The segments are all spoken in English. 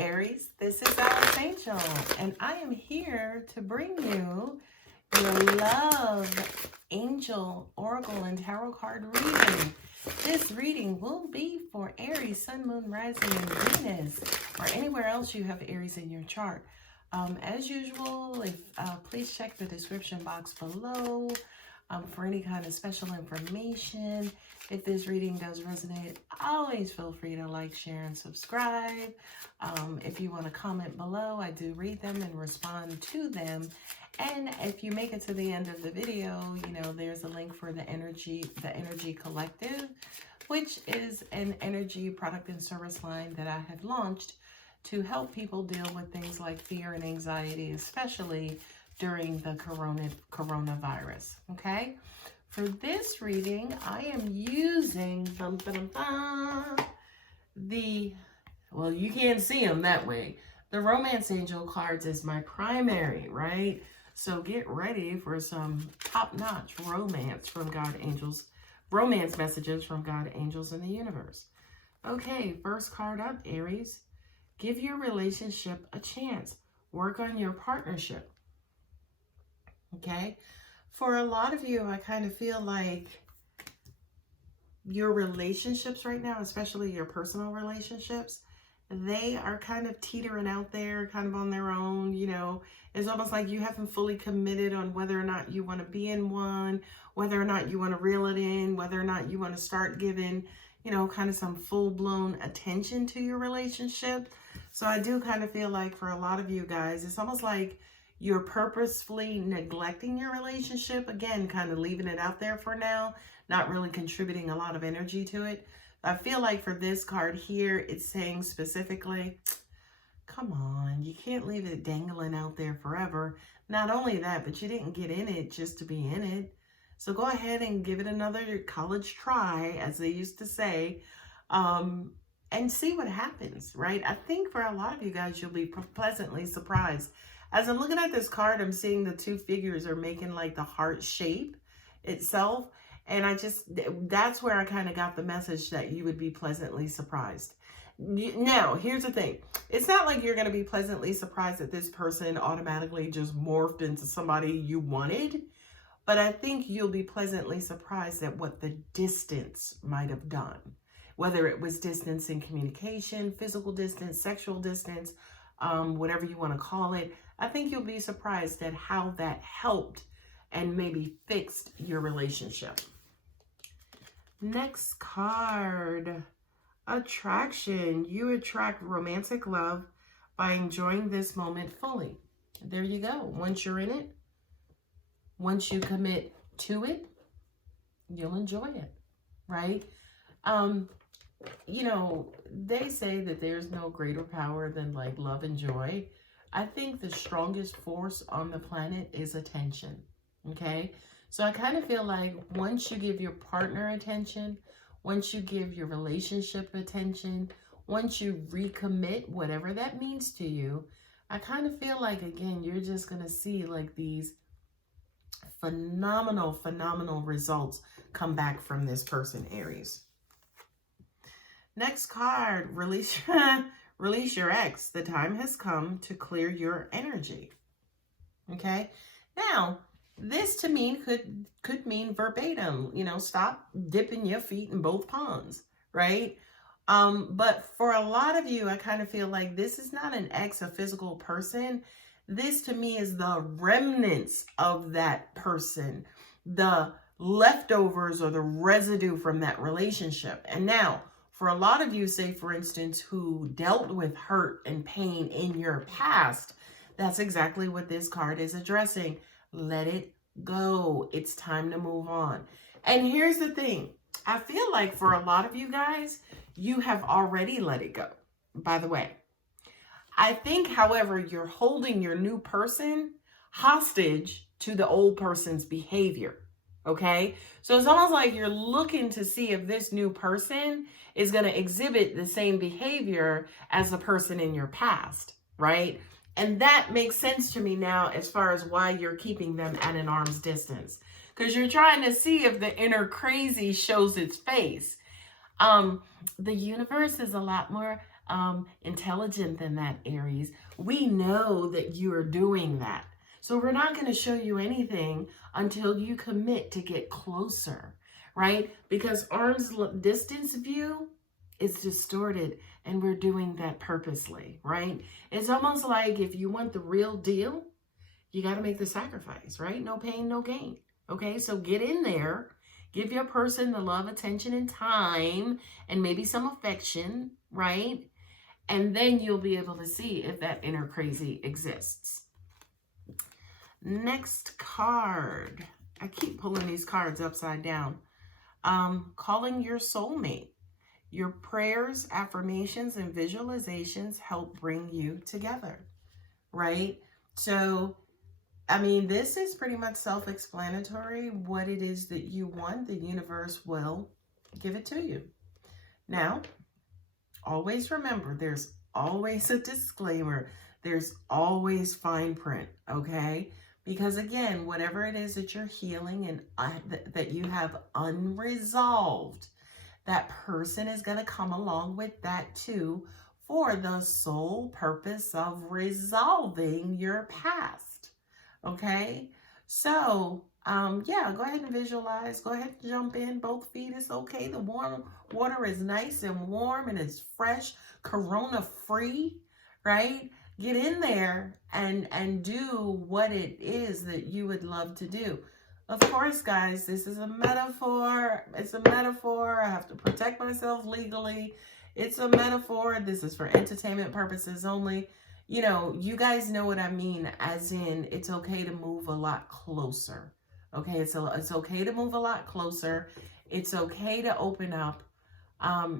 Aries, this is Alice Angel, and I am here to bring you your Love Angel Oracle and Tarot card reading. This reading will be for Aries, Sun, Moon, Rising, and Venus, or anywhere else you have Aries in your chart. As usual, please check the description box below for any kind of special information. If this reading does resonate, always feel free to like, share, and subscribe. If you want to comment below, I do read them and respond to them. And if you make it to the end of the video, there's a link for the Energy Collective, which is an energy product and service line that I have launched to help people deal with things like fear and anxiety, especially during the coronavirus. Okay, for this reading, I am using well, you can't see them that way. The Romance Angel cards is my primary, right? So get ready for some top-notch romance from God Angels, romance messages from God Angels in the universe. Okay, first card up, Aries. Give your relationship a chance. Work on your partnership. Okay, for a lot of you, I kind of feel like your relationships right now, especially your personal relationships, they are kind of teetering out there, kind of on their own. It's almost like you haven't fully committed on whether or not you want to be in one, whether or not you want to reel it in, whether or not you want to start giving, kind of some full-blown attention to your relationship. So I do kind of feel like for a lot of you guys, it's almost like you're purposefully neglecting your relationship. Again, kind of leaving it out there for now, not really contributing a lot of energy to it. I feel like for this card here, it's saying specifically, come on, you can't leave it dangling out there forever. Not only that, but you didn't get in it just to be in it. So go ahead and give it another college try, as they used to say, and see what happens, right? I think for a lot of you guys, you'll be pleasantly surprised. As I'm looking at this card, I'm seeing the two figures are making like the heart shape itself. And that's where I kind of got the message that you would be pleasantly surprised. Now, here's the thing. It's not like you're going to be pleasantly surprised that this person automatically just morphed into somebody you wanted. But I think you'll be pleasantly surprised at what the distance might have done. Whether it was distance in communication, physical distance, sexual distance, whatever you want to call it. I think you'll be surprised at how that helped and maybe fixed your relationship. Next card, attraction. You attract romantic love by enjoying this moment fully. There you go. Once you're in it, once you commit to it, you'll enjoy it, right? They say that there's no greater power than like love and joy. I think the strongest force on the planet is attention. Okay, so I kind of feel like once you give your partner attention, once you give your relationship attention, once you recommit, whatever that means to you, I kind of feel like, again, you're just going to see like these phenomenal results come back from this person, Aries. Next card, release your ex. The time has come to clear your energy. Okay, now, this to me could mean verbatim, stop dipping your feet in both ponds, right? But for a lot of you, I kind of feel like this is not an ex, a physical person. This to me is the remnants of that person, the leftovers or the residue from that relationship. And now, for a lot of you, say for instance, who dealt with hurt and pain in your past, that's exactly what this card is addressing. Let it go. It's time to move on. And here's the thing. I feel like for a lot of you guys, you have already let it go, by the way. I think, however, you're holding your new person hostage to the old person's behavior. Okay? So it's almost like you're looking to see if this new person is going to exhibit the same behavior as the person in your past, right? And that makes sense to me now as far as why you're keeping them at an arm's distance. Because you're trying to see if the inner crazy shows its face. The universe is a lot more intelligent than that, Aries. We know that you are doing that. So we're not going to show you anything until you commit to get closer, right? Because arm's distance view is distorted, and we're doing that purposely, right? It's almost like if you want the real deal, you got to make the sacrifice, right? No pain, no gain. Okay, so get in there, give your person the love, attention, and time, and maybe some affection, right? And then you'll be able to see if that inner crazy exists. Next card. I keep pulling these cards upside down. Calling your soulmate. Your prayers, affirmations, and visualizations help bring you together, right? So, I mean, this is pretty much self-explanatory. What it is that you want, the universe will give it to you. Now, always remember, there's always a disclaimer. There's always fine print, okay? Because again, whatever it is that you're healing and that you have unresolved, that person is going to come along with that too for the sole purpose of resolving your past, okay? So, yeah, go ahead and visualize. Go ahead and jump in. Both feet is okay. The warm water is nice and warm and it's fresh, corona-free, right? Get in there and do what it is that you would love to do. Of course, guys, this is a metaphor. It's a metaphor. I have to protect myself legally. It's a metaphor. This is for entertainment purposes only. You know, you guys know what I mean, as in it's okay to move a lot closer. Okay, it's okay to move a lot closer. It's okay to open up.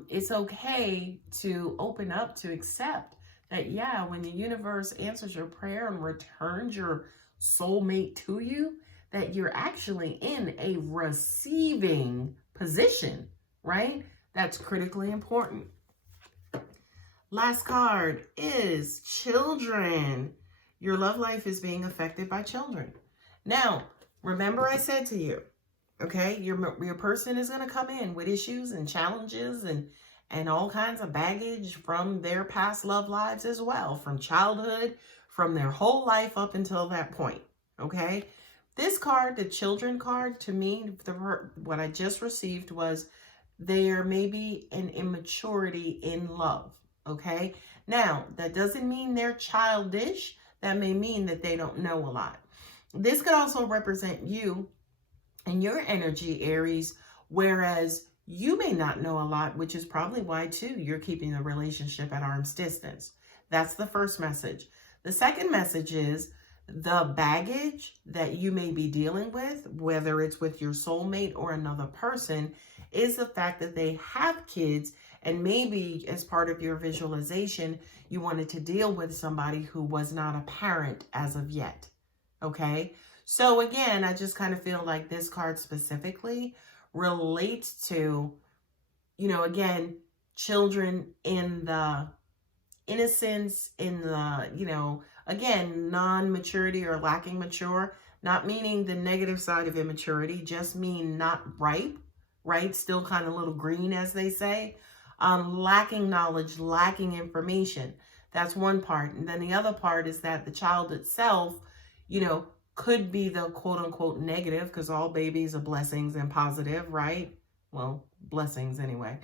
It's okay to open up, to accept that, yeah, when the universe answers your prayer and returns your soulmate to you, that you're actually in a receiving position, right? That's critically important. Last card is children. Your love life is being affected by children. Now, remember I said to you, okay, your person is going to come in with issues and challenges and all kinds of baggage from their past love lives as well, from childhood, from their whole life up until that point, okay? This card, the children card, to me, what I just received was there may be an immaturity in love, okay? Now, that doesn't mean they're childish. That may mean that they don't know a lot. This could also represent you and your energy, Aries, whereas you may not know a lot, which is probably why, too, you're keeping the relationship at arm's distance. That's the first message. The second message is the baggage that you may be dealing with, whether it's with your soulmate or another person, is the fact that they have kids, and maybe as part of your visualization, you wanted to deal with somebody who was not a parent as of yet, okay? So again, I just kind of feel like this card specifically relates to, you know, again, children in the innocence, in the, you know, again, non-maturity or lacking mature, not meaning the negative side of immaturity, just mean not ripe, right? Still kind of a little green, as they say. Lacking knowledge, lacking information. That's one part. And then the other part is that the child itself, you know, could be the quote unquote negative, because all babies are blessings and positive, right? Well, blessings anyway.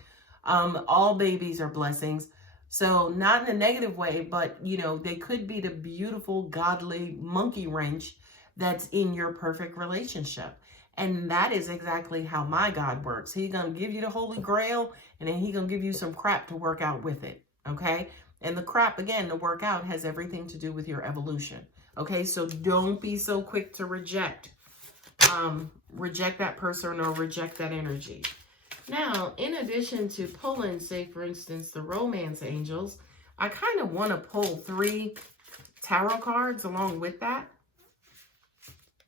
All babies are blessings. So not in a negative way, but, you know, they could be the beautiful, godly monkey wrench that's in your perfect relationship. And that is exactly how my God works. He's going to give you the Holy Grail, and then he's going to give you some crap to work out with it, okay? And the crap, again, to work out has everything to do with your evolution, okay? So don't be so quick to reject that person or reject that energy. Now, in addition to pulling, say, for instance, the romance angels, I kind of want to pull 3 tarot cards along with that.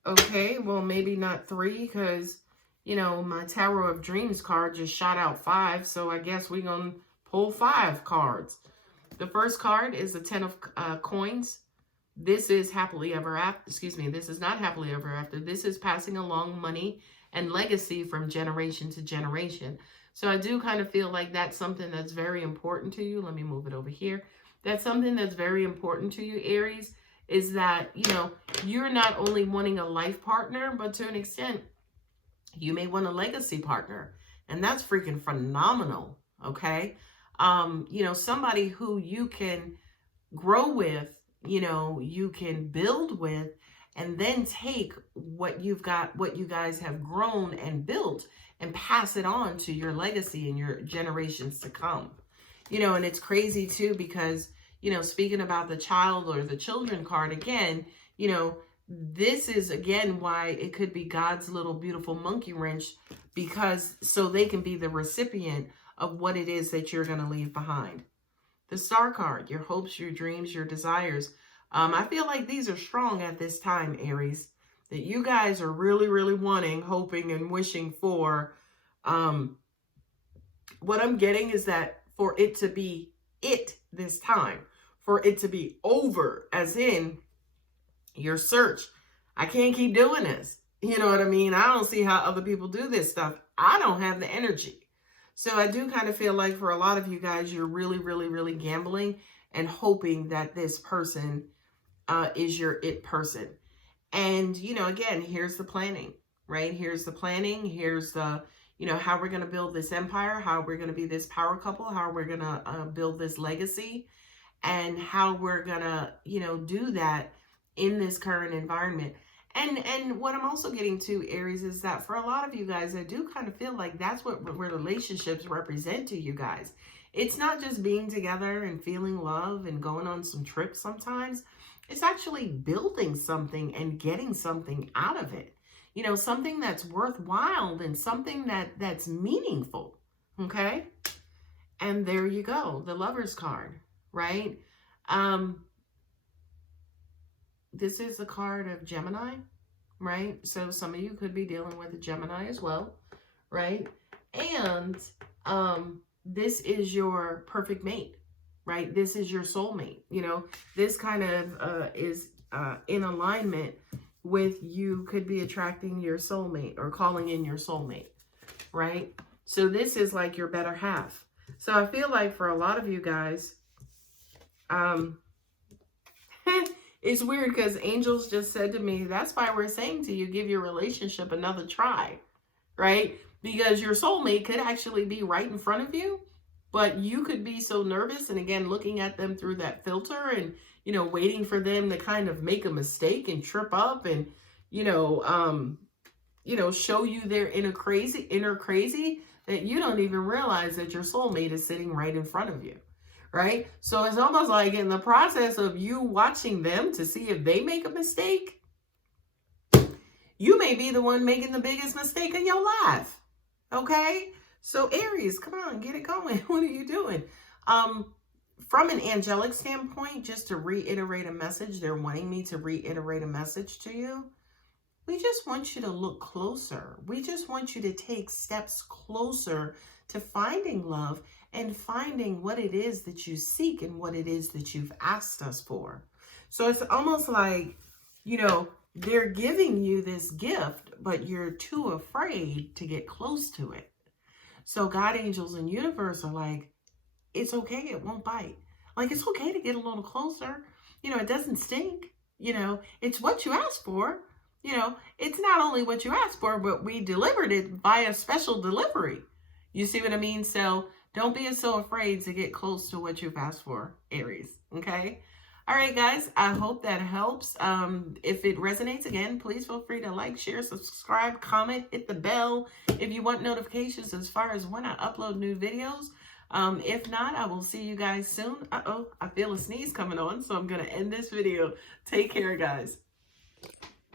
Okay, well, maybe not 3 because, you know, my Tarot of Dreams card just shot out 5. So I guess we're going to pull 5 cards. The first card is the 10 of coins. This is happily ever after. Excuse me, this is not happily ever after. This is passing along money and legacy from generation to generation. So I do kind of feel like that's something that's very important to you. Let me move it over here. That's something that's very important to you, Aries, is that, you're not only wanting a life partner, but to an extent, you may want a legacy partner. And that's freaking phenomenal. Okay. Somebody who you can grow with, you can build with, and then take what you've got, what you guys have grown and built, and pass it on to your legacy and your generations to come. And it's crazy too, because, speaking about the child or the children card again, this is again why it could be God's little beautiful monkey wrench, because so they can be the recipient of what it is that you're going to leave behind. The Star card, your hopes, your dreams, your desires. I feel like these are strong at this time, Aries, that you guys are really, really wanting, hoping, and wishing for. What I'm getting is that for it to be it this time, for it to be over, as in your search. I can't keep doing this. You know what I mean? I don't see how other people do this stuff. I don't have the energy. So I do kind of feel like for a lot of you guys, you're really, really, really gambling and hoping that this person is your it person. And, again, here's the planning, right? Here's the planning. Here's the, how we're going to build this empire, how we're going to be this power couple, how we're going to build this legacy, and how we're going to, do that in this current environment. And what I'm also getting to, Aries, is that for a lot of you guys, I do kind of feel like that's what relationships represent to you guys. It's not just being together and feeling love and going on some trips sometimes. It's actually building something and getting something out of it. Something that's worthwhile and something that's meaningful. Okay? And there you go, the Lover's card, right? This is the card of Gemini, right? So some of you could be dealing with a Gemini as well, right? And this is your perfect mate, right? This is your soulmate. This kind of is in alignment with you could be attracting your soulmate or calling in your soulmate, right? So this is like your better half. So I feel like for a lot of you guys, it's weird because angels just said to me, that's why we're saying to you, give your relationship another try, right? Because your soulmate could actually be right in front of you, but you could be so nervous. And again, looking at them through that filter and, waiting for them to kind of make a mistake and trip up and, show you their inner crazy that you don't even realize that your soulmate is sitting right in front of you. Right? So it's almost like in the process of you watching them to see if they make a mistake, you may be the one making the biggest mistake of your life. Okay? So Aries, come on, get it going. What are you doing? From an angelic standpoint, just to reiterate a message, they're wanting me to reiterate a message to you. We just want you to look closer. We just want you to take steps closer to finding love and finding what it is that you seek and what it is that you've asked us for. So it's almost like, they're giving you this gift, but you're too afraid to get close to it. So God, angels, and universe are like, it's okay. It won't bite. Like, it's okay to get a little closer. It doesn't stink. It's what you asked for. It's not only what you asked for, but we delivered it via special delivery. You see what I mean? So don't be so afraid to get close to what you've asked for, Aries. Okay? All right, guys. I hope that helps. If it resonates, again, please feel free to like, share, subscribe, comment, hit the bell if you want notifications as far as when I upload new videos. If not, I will see you guys soon. Uh-oh, I feel a sneeze coming on, so I'm going to end this video. Take care, guys.